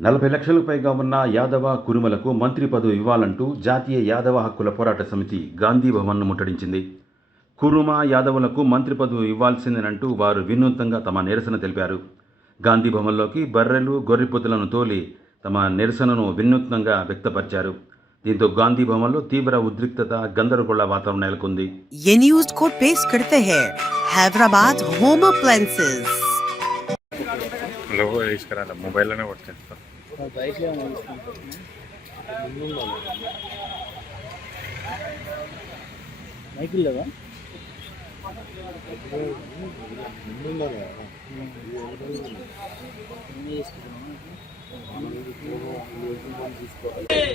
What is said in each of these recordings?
40 లక్షలకు పైగా ఉన్న యాదవ కురుమలకు మంత్రి పదవి ఇవ్వాలంటూ జాతీయ యాదవ హక్కుల పోరాట సమితి గాంధీ భవన్ను ముట్టడించింది. కురుమ యాదవులకు మంత్రి పదవి ఇవ్వాల్సిందేనంటూ వారు వినూత్నంగా తమ నిరసన తెలిపారు. గాంధీ భవన్లోకి బర్రెలు, గొర్రెపోతులను తోలి తమ నిరసనను వినూత్నంగా వ్యక్తపరిచారు. దీంతో గాంధీ భవన్లో తీవ్ర ఉద్రిక్తత, గందరగోళ వాతావరణం నెలకొంది. ये न्यूज़ को पेश करते हैं हैदराबाद होम अप्लायंसेस। लोगो తీసుకురాల మొబైల్ లోనే కొట్టేస్తారు. బైక్ లో బైక్ లేవా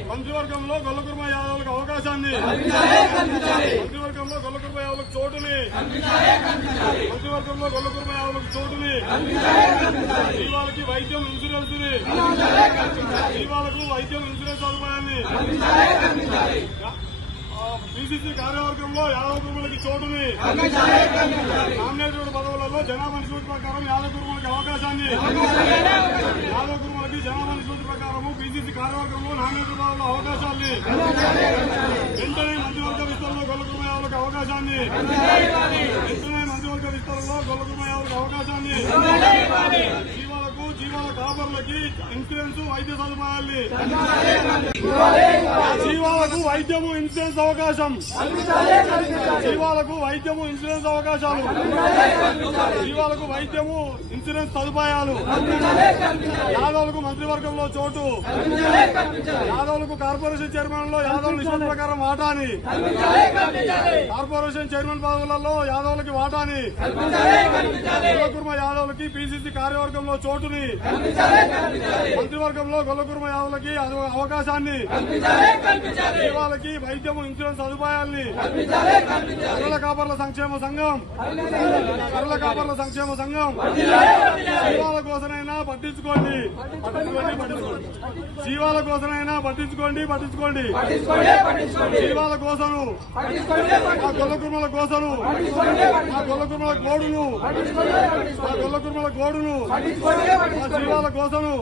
మంత్రివర్గంలో గొల్లకుర్మ యాదవులకు అవకాశాన్ని, మంత్రివర్గంలో గొల్లకుర్మ యాదవులకు చోటుని, మంత్రివర్గంలో గొల్లకుర్మ యాదవులకు చోటుని, జీవాలకి వైద్యం ఇన్సూరెన్స్ ని, జీవాలకు వైద్యం ఇన్సూరెన్స్ సదుపాయాన్ని, బీసీసీ కార్యవర్గంలో యాదవ కుర్మలకి చోటుని, నామినేటెడ్ పదవులలో జనాభా నిష్పత్తి ప్రకారం యాదవ కుర్మలకి అవకాశాన్ని, యాదవ కుర్మలకి జనాభా నిష్పత్తి ప్రకారము బీసీసీ కార్యవర్గంలో నామినేటెడ్ పదవుల్లో అవకాశాన్ని, వెంటనే మంత్రివర్గ విస్తరణలో గొల్లకుర్మ యాదవులకు అవకాశాన్ని, వెంటనే మంత్రివర్గ విస్తరణలో గొల్లకుర్మ యాదవులకు అవకాశాన్ని, జీవాల కాపర్లకి ఇన్సూరెన్స్ వైద్య సదుపాయాల్ని, జీవాలకు వైద్యము ఇన్సూరెన్స్ అవకాశం, జీవాలకు వైద్యము ఇన్సూరెన్స్ అవకాశాలు, జీవాలకు వైద్యము ఇన్సూరెన్స్ సదుపాయాలు, యాదవులకు మంత్రివర్గంలో చోటు, యాదవులకు కార్పొరేషన్ చైర్మన్ లో యాదవుల నిష్పత్తి ప్రకారం వాటాని, కార్పొరేషన్ చైర్మన్ పదవులలో యాదవులకి వాటాని, గొల్లకుర్మ యాదవులకి పీసీసీ కార్యవర్గంలో చోటుని, మంత్రివర్గంలో గొల్లకుర్మ యాదవులకి అవకాశాన్ని, జీవాలకి వైద్యము ఇన్సూరెన్స్ సదుపాయాల్ని, కర్రల కాపర్ల సంక్షేమ సంఘం, కర్రల కాపర్ల సంక్షేమ సంఘం, జీవాల కోసమైనా పట్టించుకోండి, జీవాల కోసమైనా పట్టించుకోండి, జీవాల కోసము, ఆ గొల్లకుర్మల కోసము, ఆ గొల్లకుర్మల గోడును, ఆ గొల్లకుర్మల గోడును, ఆ జీవాల కోసము